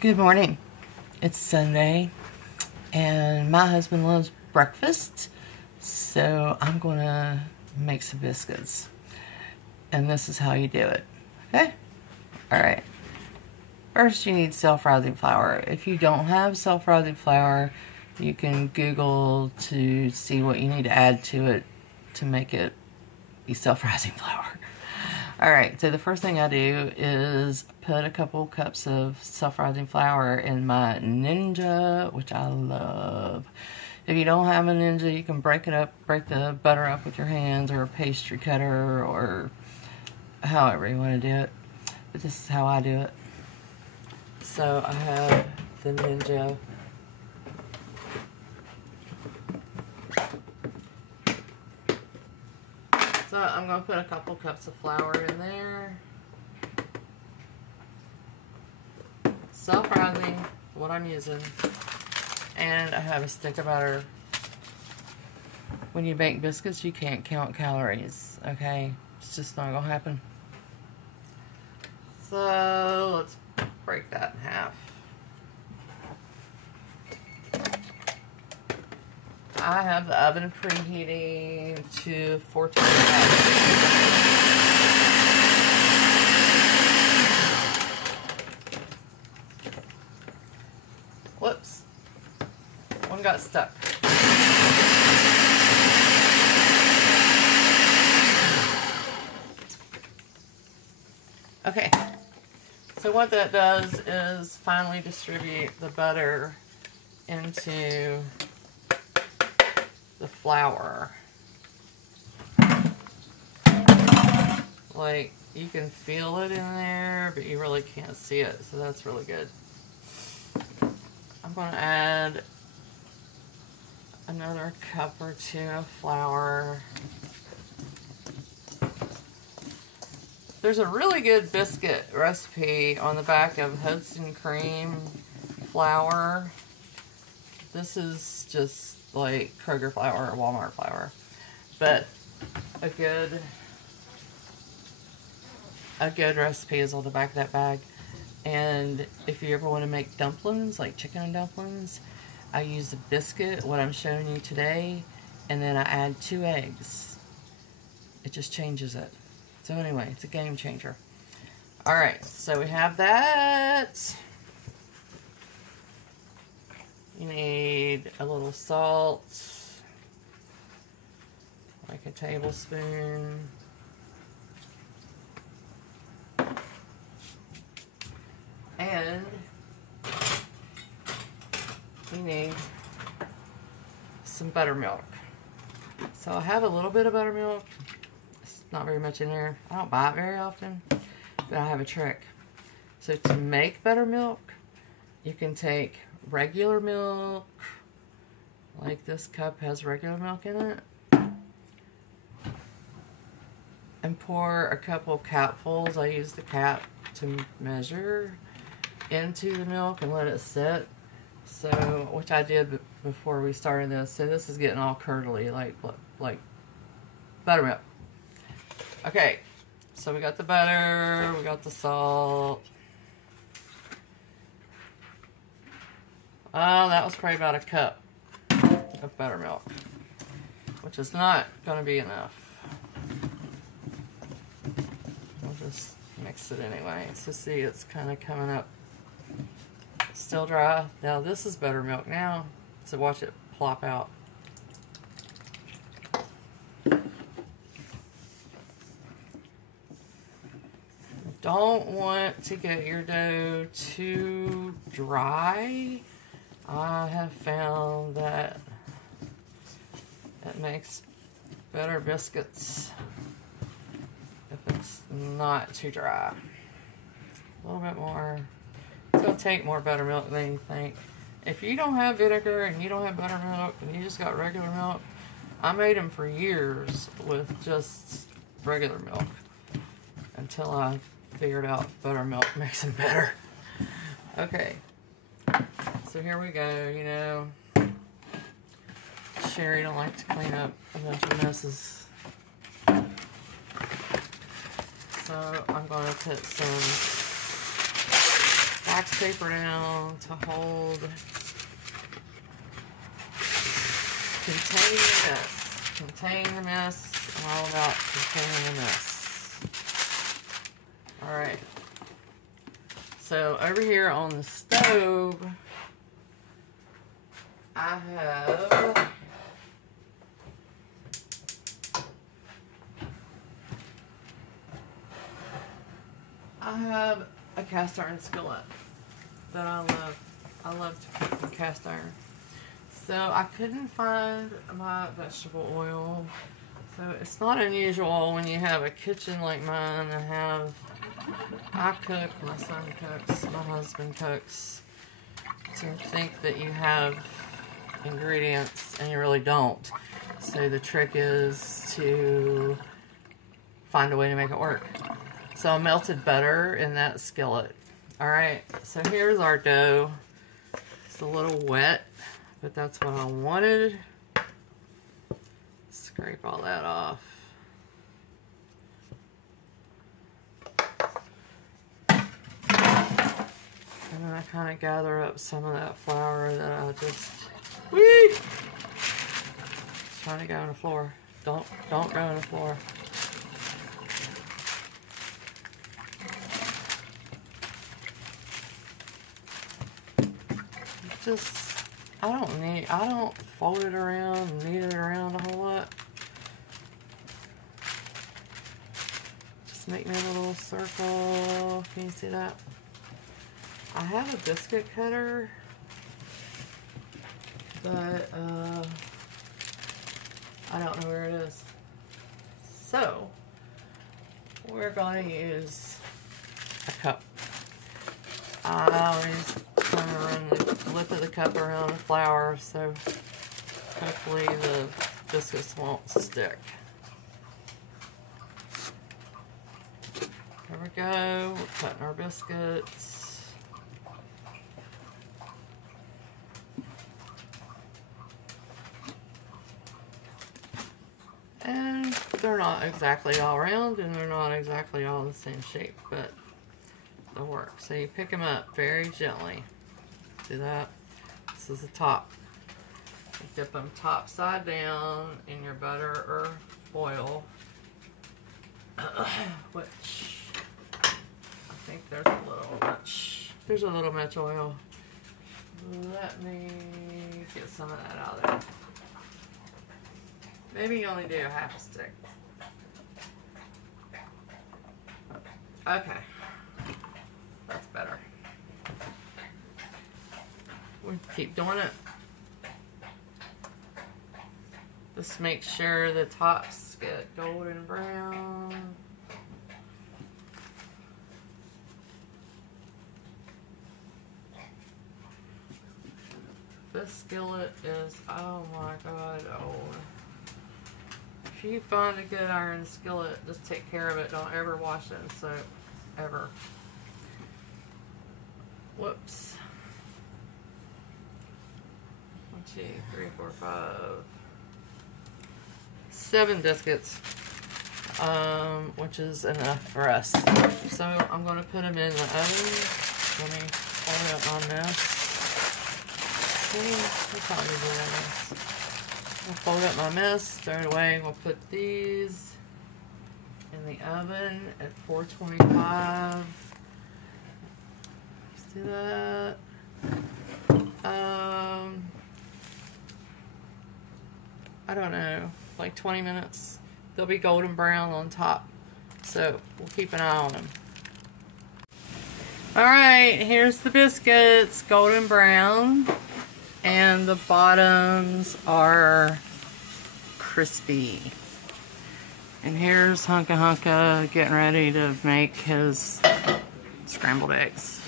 Good morning. It's Sunday, and my husband loves breakfast, so I'm going to make some biscuits. And this is how you do it. Okay? Alright. First, you need self-rising flour. If you don't have self-rising flour, you can Google to see what you need to add to it to make it be self-rising flour. Alright, so the first thing I do is put a couple cups of self-rising flour in my Ninja, which I love. If you don't have a Ninja, you can break the butter up with your hands or a pastry cutter or however you want to do it. But this is how I do it. So I have the Ninja. So I'm going to put a couple cups of flour in there. Self-rising, what I'm using. And I have a stick of butter. When you bake biscuits, you can't count calories, okay? It's just not going to happen. So let's break that in half. I have the oven preheating to 425. Whoops. One got stuck. Okay. So what that does is finally distribute the butter into the flour. Like, you can feel it in there, but you really can't see it, so that's really good. I'm going to add another cup or two of flour. There's a really good biscuit recipe on the back of Hudson Cream flour. This is just like Kroger flour or Walmart flour, but a good recipe is on the back of that bag. And if you ever want to make dumplings, like chicken dumplings, I use the biscuit, what I'm showing you today, and then I add 2 eggs. It just changes it. So anyway, it's a game changer. Alright, so we have that. You need a little salt, like a tablespoon. And you need some buttermilk. So I have a little bit of buttermilk. It's not very much in there. I don't buy it very often, but I have a trick. So to make buttermilk, you can take regular milk, like this cup has regular milk in it, and pour a couple capfuls, I use the cap to measure, into the milk and let it sit. So, which I did before we started this. So this is getting all curdly, like buttermilk. Okay, so we got the butter, we got the salt. Oh, that was probably about a cup of buttermilk, which is not going to be enough. We'll just mix it anyway. So see, it's kind of coming up. Still dry. Now this is buttermilk now, so watch it plop out. Don't want to get your dough too dry. I have found that it makes better biscuits if it's not too dry. A little bit more. It's going to take more buttermilk than you think. If you don't have vinegar and you don't have buttermilk and you just got regular milk, I made them for years with just regular milk until I figured out buttermilk makes them better. Okay. So here we go, you know. Sherry don't like to clean up a bunch of messes. So I'm going to put some wax paper down to hold. Contain the mess. Contain the mess. I'm all about containing the mess. Alright. So over here on the stove, I have a cast iron skillet that I love. I love to cook in cast iron. So I couldn't find my vegetable oil. So it's not unusual when you have a kitchen like mine to have, I cook, my son cooks, my husband cooks, to think that you have ingredients and you really don't. So the trick is to find a way to make it work. So I melted butter in that skillet. Alright, so here's our dough. It's a little wet, but that's what I wanted. Scrape all that off. And then I kind of gather up some of that flour that I just, it's trying to go on the floor. Don't go on the floor. Just, I don't fold it around and knead it around a whole lot. Just make me a little circle. Can you see that? I have a biscuit cutter, but I don't know where it is. So we're going to use a cup. I always kind of run the lip of the cup around the flour, so hopefully the biscuits won't stick. There we go. We're cutting our biscuits. And they're not exactly all round and they're not exactly all the same shape, but they'll work. So you pick them up very gently. See that? This is the top. You dip them top side down in your butter or oil, which I think there's a little much. There's a little much oil. Let me get some of that out of there. Maybe you only do a half a stick. Okay. That's better. We keep doing it. Just make sure the tops get golden brown. This skillet is, oh my god, old. If you find a good iron skillet, just take care of it. Don't ever wash it in soap. Ever. Whoops. 1, 2, 3, 4, 5. 7 biscuits. Which is enough for us. So I'm going to put them in the oven. Let me fold up my mess. That's how you do that. I'll fold up my mess, throw it away. We'll put these in the oven at 425. See that? I don't know, like 20 minutes. They'll be golden brown on top, so we'll keep an eye on them. Alright, here's the biscuits, golden brown. And the bottoms are crispy. And here's Hunka Hunka getting ready to make his scrambled eggs.